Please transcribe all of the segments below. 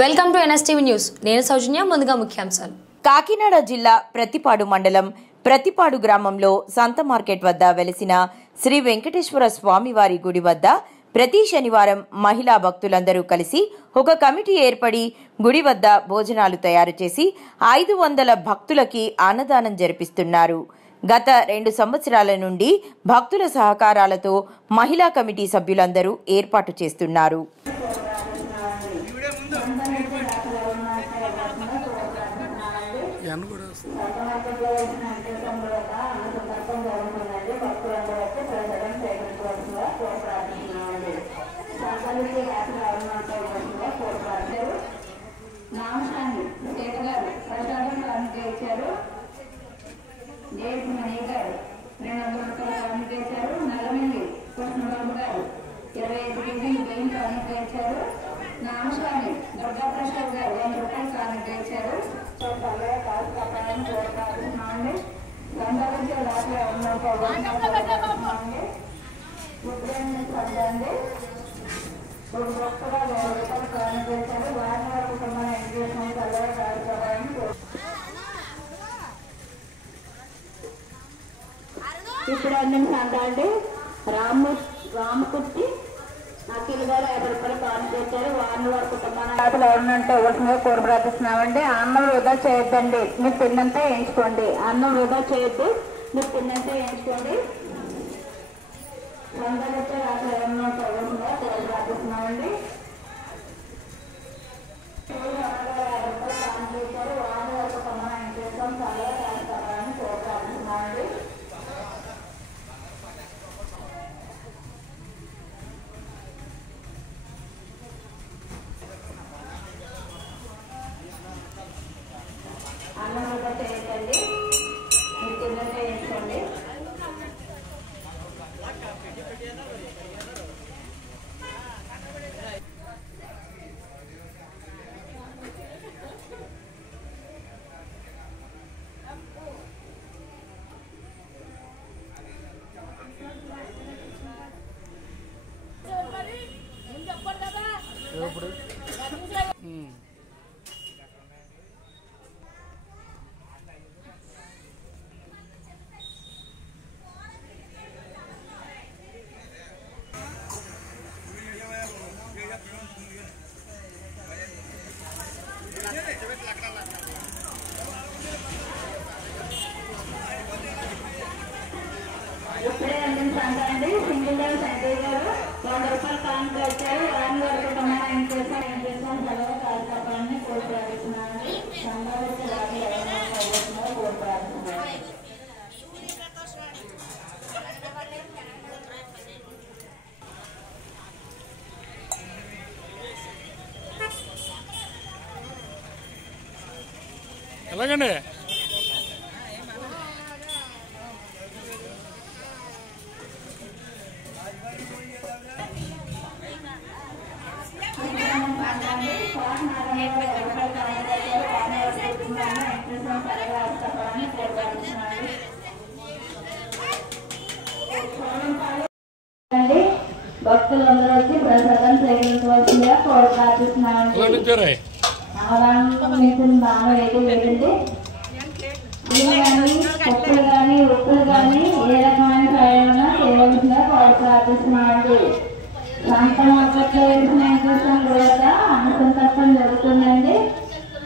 Welcome to NSTV news. నేను సౌజన్య. ముందుగా ముఖ్యాంశాలు. కాకినాడ జిల్లా ప్రతిపాడు మండలం ప్రతిపాడు గ్రామంలో సంత మార్కెట్ వద్ద వెలిసిన శ్రీ వెంకటేశ్వర స్వామివారి గుడి వద్ద ప్రతి శనివారం మహిళా భక్తులందరూ కలిసి ఒక కమిటీ ఏర్పడి గుడి వద్ద భోజనాలు తయారు చేసి 500 భక్తులకి అన్నదానం జరిపిస్తున్నారు. గత 2 సంవత్సరాల నుండి భక్తుల సహకారాలతో మహిళా కమిటీ సభ్యులందరూ ఏర్పాటు చేస్తున్నారు. ఇప్పుడు అండి రామకుర్తి అఖిల్ గారు 50 రూపాయలు కానుక ఇచ్చారు. వారిని వారి కుటుంబాలు ఎవరినంటే ఎవరిగా కోరి ప్రార్థిస్తున్నామండి. అన్నం వృధా చేయొద్దండి, మీరు తిన్నంతా వేయించుకోండి. అన్నం వృధా చేయొద్దు, మీరు తిన్నంతా వేయించుకోండి. అందరూ రాత్రి ఎవరినంటే ఎవరిగా కోరి ప్రార్థిస్తున్నామండి. ఇప్పుడే అందించండి. సింగిల్ సంజయ్ గారు 100 రూపాయలు కానుక వచ్చారు. వారిని వారి కుటుంబాన్ని ఆయన చేసాం సెలవు కార్యక్రమాన్ని కోరి ప్రార్థిస్తున్నాను. సంఘాలకి రాత్రి ఎవరైనా కోరి ప్రార్థిస్తున్నాను. ఎలాగండి భక్తులందరూ వచ్చి ప్రసాదం సేకరించవలసిందిగా కోరి ప్రార్థిస్తున్నాను. దానం ఏది లేదండి. పప్పులు కానీ ఉప్పులు కానీ ఏ రకమైన ప్రయాణం చేయవలసిందిగా కోరి ప్రార్థిస్తున్నామండి. సంత మార్కెట్లో వేసిన కూడా అన్నసంతర్పణ జరుగుతుందండి.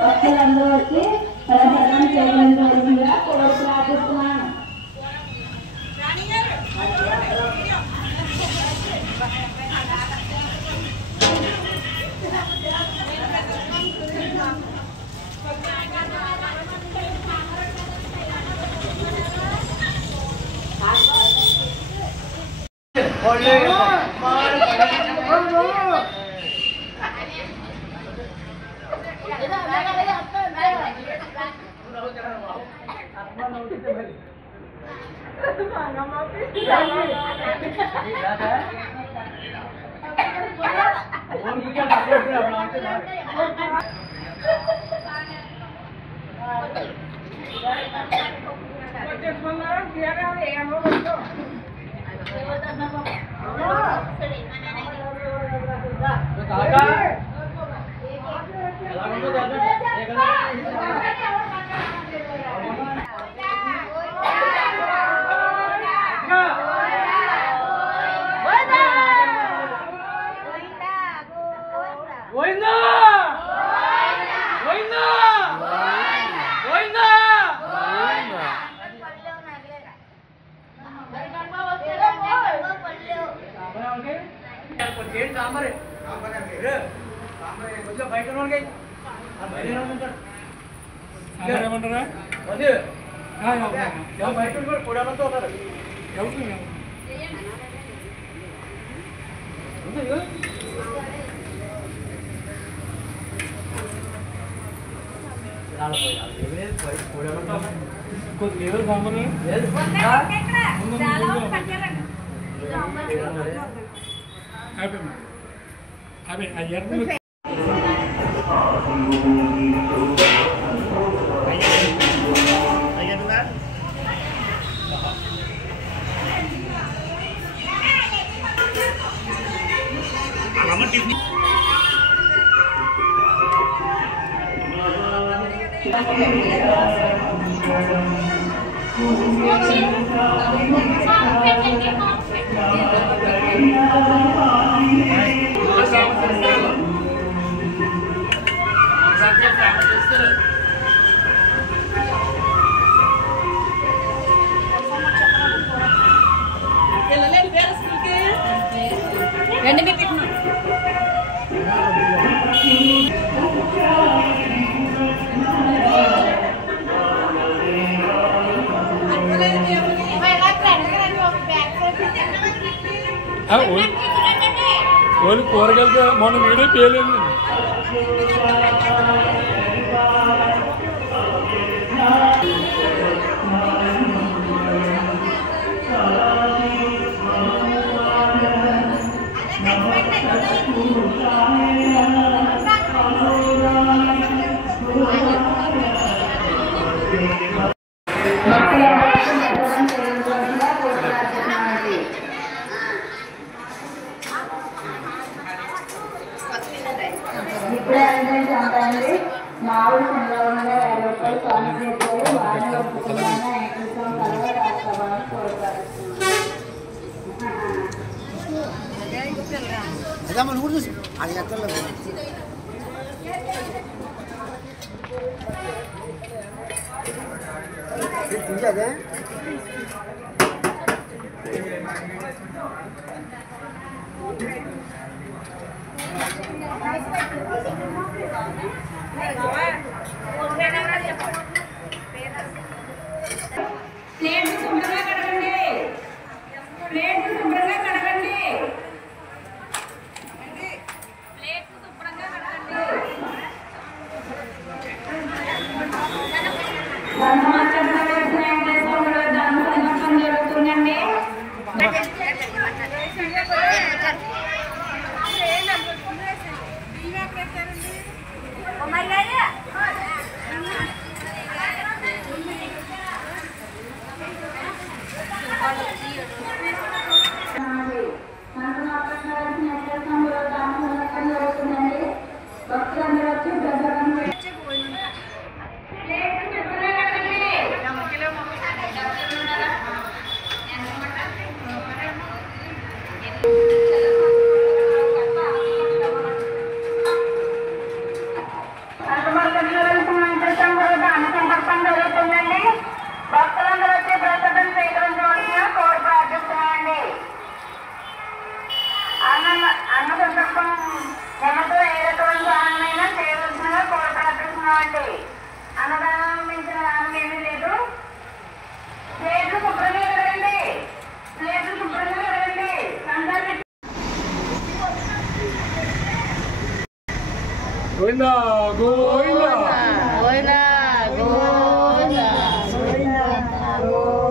భక్తులందరూ వచ్చి ప్రసాదం సేకరించవలసిందిగా కోరి ప్రార్థిస్తున్నాను. వాళ్ళు కూరగాయలతో మొన్న వీడియో పేలేదు. ఇప్పుడే అంటే చంపండి మామూలు చంద్రబాబు 50 రూపాయలు కాన్సెప్ట్ వాడిని ఒప్పుకున్నాను ఇంట్లో కలవ రాస్తామని కోరుతారు. గోవిందా గోవిందా గోవిందా గోవిందా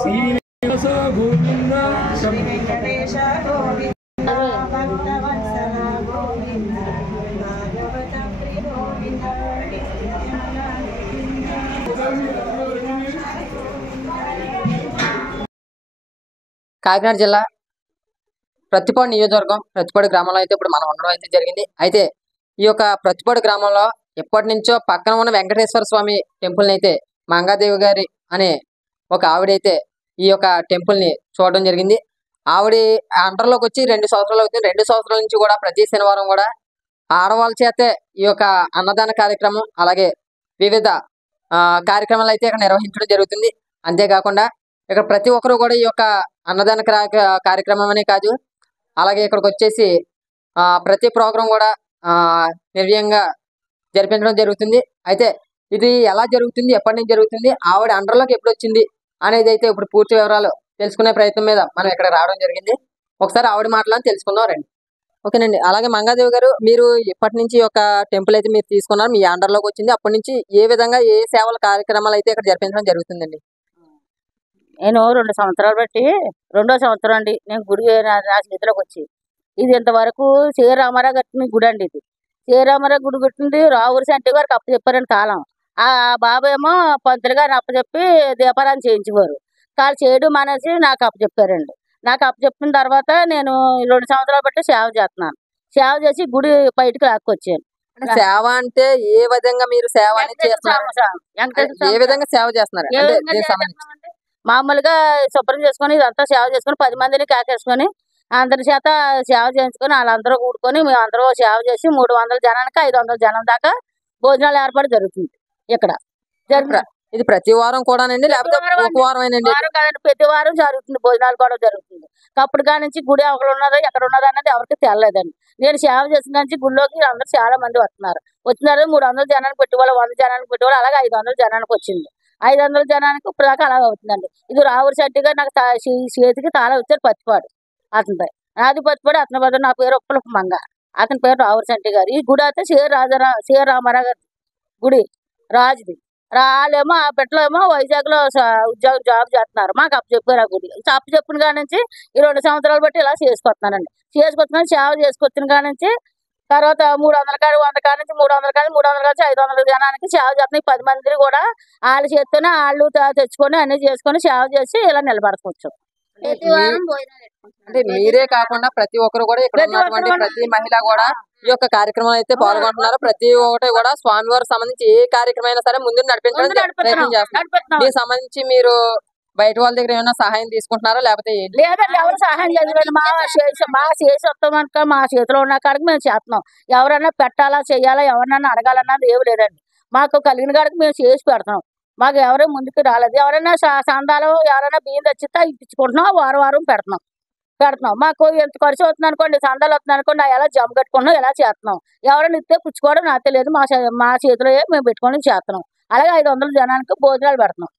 శ్రీనివాస గోవిందా శ్రీ వెంకటేశ గోవిందా భక్తవత్సల గోవిందా నాగవతంత్రి గోవిందా కాకినాడ జిల్లా ప్రత్తిపాడు నియోజకవర్గం ప్రత్తిపాడు గ్రామంలో అయితే ఇప్పుడు మనం ఉండడం అయితే జరిగింది. అయితే ఈ యొక్క ప్రత్తిపాడు గ్రామంలో ఎప్పటి నుంచో పక్కన ఉన్న వెంకటేశ్వర స్వామి టెంపుల్ని అయితే మంగాదేవి గారి అనే ఒక ఆవిడైతే ఈ యొక్క టెంపుల్ని చూడడం జరిగింది. ఆవిడ అండర్లోకి వచ్చి 2 సంవత్సరాలు అవుతుంది. 2 సంవత్సరాల నుంచి కూడా ప్రతి శనివారం కూడా ఆడవాళ్ళ చేతే ఈ యొక్క అన్నదాన కార్యక్రమం అలాగే వివిధ కార్యక్రమాలు అయితే ఇక్కడ నిర్వహించడం జరుగుతుంది. అంతేకాకుండా ఇక్కడ ప్రతి ఒక్కరు కూడా ఈ యొక్క అన్నదాన కార్యక్రమం అనే కాదు, అలాగే ఇక్కడికి వచ్చేసి ప్రతి ప్రోగ్రాం కూడా నిర్వయంగా జరిపించడం జరుగుతుంది. అయితే ఇది ఎలా జరుగుతుంది, ఎప్పటి నుంచి జరుగుతుంది, ఆవిడ అండర్లోకి ఎప్పుడు వచ్చింది అనేది అయితే ఇప్పుడు పూర్తి వివరాలు తెలుసుకునే ప్రయత్నం మీద మనం ఇక్కడ రావడం జరిగింది. ఒకసారి ఆవిడ మాటలను తెలుసుకుందాం రండి. ఓకేనండి. అలాగే మంగాదేవి గారు, మీరు ఇప్పటి నుంచి ఒక టెంపుల్ అయితే మీరు తీసుకున్నారు, మీ అండర్లోకి వచ్చింది. అప్పటి నుంచి ఏ విధంగా ఏ సేవల కార్యక్రమాలు అయితే ఇక్కడ జరిపించడం జరుగుతుందండి? నేను 2 సంవత్సరాలు బట్టి 2వ సంవత్సరం అండి నేను గుడి నా చేతిలోకి వచ్చి. ఇది ఇంతవరకు శ్రీరామారావు కట్టిన గుడి అండి. ఇది శ్రీరామారావు గుడి కట్టింది రావూరి సంటి గారికి అప్పచెప్పారండి తాళం. ఆ బాబు ఏమో పంతులు గారిని అప్పచెప్పి దీపారాధన చేయించేవారు. వాళ్ళు చేయడం మానేసి నాకు అప్పచెప్పారండి. నాకు అప్పచెప్పిన తర్వాత నేను 2 సంవత్సరాలు బట్టి సేవ చేస్తున్నాను. సేవ చేసి గుడి బయటకు లాక్కొచ్చాను. సేవ అంటే ఏ విధంగా మీరు సేవ అనేది చేస్తున్నారు? ఏ విధంగా సేవ చేస్తున్నారు అంటే దీనికి సంబంధించి? మామూలుగా శుభ్రం చేసుకొని ఇదంతా సేవ చేసుకొని 10 మందిని కాకేసుకొని అందరి చేత సేవ చేయించుకొని వాళ్ళందరూ కూడుకొని మేము అందరూ సేవ చేసి 300 జనానికి 500 జనం దాకా భోజనాలు ఏర్పాటు జరుగుతుంది ఇక్కడ. ఇది ప్రతి వారం కూడానండి లేకపోతే ఒక వారం వారం కాదండి, ప్రతి వారం జరుగుతుంది. భోజనాలు కూడా జరుగుతుంది. అప్పుడు కాడి నుంచి గుడి ఒకరు ఉన్నదో ఎక్కడ ఉన్నదో అన్నది ఎవరికి తెలియలేదండి. నేను సేవ చేసిన నుంచి గుడిలోకి అందరూ చాలా మంది వస్తున్నారు. 300 జనానికి పెట్టుకోవాలి, 100 జనానికి పెట్టుకోవాలి, అలాగే 500 జనానికి వచ్చింది. 500 జనానికి ఇప్పుడు దాకా అలా అవుతుందండి. ఇది రావూరి శెట్టి గారు నాకు చేతికి తాళం వచ్చారు పత్తిపాడు అతనిపై. నాది పత్తిపాడు, అతని బదులు నా పేరు ఉప్పలపు మంగ, అతని పేరు రావూరి శెట్టి గారు. ఈ గుడి అయితే శ్రీరామారావు గారి గుడి రాజుది. వాళ్ళేమో ఆ బిడ్డలేమో వైజాగ్ లో ఉద్యోగం జాబ్ చేస్తున్నారు. మాకు అప్పచెప్పారు ఆ గుడి. అప్పచెప్పిన కాడి నుంచి ఈ 2 సంవత్సరాలు బట్టి ఇలా చేసుకొస్తున్నానండి. సేవ చేసుకొచ్చిన కాడి నుంచి తర్వాత 300 కాడి 100 కాడి నుంచి 300 కాడి 500 జనానికి సేవ చేస్తున్నాయి. 10 మంది కూడా వాళ్ళ చేస్తూనే వాళ్ళు తెచ్చుకొని అన్ని చేసుకొని సేవ చేసి ఇలా నిలబడుకోవచ్చు. అంటే మీరే కాకుండా ప్రతి ఒక్కరు కూడా ఇక్కడ ఉన్నటువంటి ప్రతి మహిళ కూడా ఈ యొక్క కార్యక్రమం అయితే పాల్గొంటున్నారు. ప్రతి ఒక్కటి కూడా స్వామివారికి సంబంధించి ఏ కార్యక్రమం అయినా సరే ముందు నడిపించడం ప్రయత్నం చేస్తున్నారు. దీనికి సంబంధించి మీరు బయట వాళ్ళ దగ్గర ఏమైనా సహాయం తీసుకుంటున్నారా లేకపోతే లేదండి? ఎవరు సహాయం చేయలేదు. మా చేసి వస్తామనుక మా చేతిలో ఉన్న కాడికి మేము చేస్తున్నాం. ఎవరైనా పెట్టాలా చెయ్యాలా ఎవరినైనా అడగాలన్నది ఏమి లేదండి. మాకు కలిగిన కాడికి మేము చేసి పెడతాం. మాకు ఎవరో ముందుకు రాలేదు. ఎవరైనా సందాలు ఎవరైనా బియ్యం తెచ్చితే ఇప్పించుకుంటున్నాం. వారం పెడుతున్నాం. మాకు ఎంత ఖర్చు అవుతుంది అనుకోండి, సందాలు వస్తుంది అనుకోండి, ఎలా జమ కట్టుకున్నాం ఎలా చేస్తున్నాం. ఎవరైనా ఇస్తే పుచ్చుకోవడం నాకు తెలియదు. మా చేతిలో మేము పెట్టుకొని చేస్తున్నాం. అలాగే 500 జనానికి భోజనాలు పెడుతున్నాం.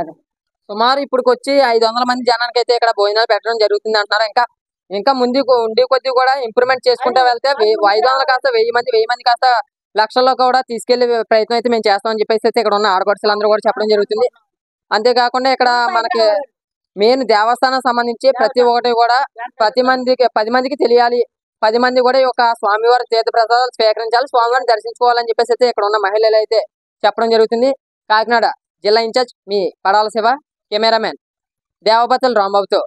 అది సుమారు ఇప్పుడు వచ్చి 500 మంది జనానికి అయితే ఇక్కడ భోజనాలు పెట్టడం జరుగుతుంది అంటున్నారు. ఇంకా ముందు ఉండి కొద్ది కూడా ఇంప్రూవ్మెంట్ చేసుకుంటూ వెళ్తే 500 కాస్త 1000 మంది కాస్త లక్షల్లో కూడా తీసుకెళ్లే ప్రయత్నం అయితే మేము చేస్తామని చెప్పేసి అయితే ఇక్కడ ఉన్న ఆడపడుచులందరూ కూడా చెప్పడం జరుగుతుంది. అంతేకాకుండా ఇక్కడ మనకి మెయిన్ దేవస్థానం సంబంధించి ప్రతి ఒక్కటి కూడా 10 మందికి తెలియాలి. 10 మంది కూడా ఈ యొక్క స్వామివారి తీర్థ ప్రసాదాలు స్వీకరించాలి, స్వామివారిని దర్శించుకోవాలని చెప్పేసి అయితే ఇక్కడ ఉన్న మహిళలు అయితే చెప్పడం జరుగుతుంది. కాకినాడ జిల్లా ఇన్ఛార్జ్ మీ పడాల శివ, కెమెరామెన్ దేవపతుల రాంబాబుతో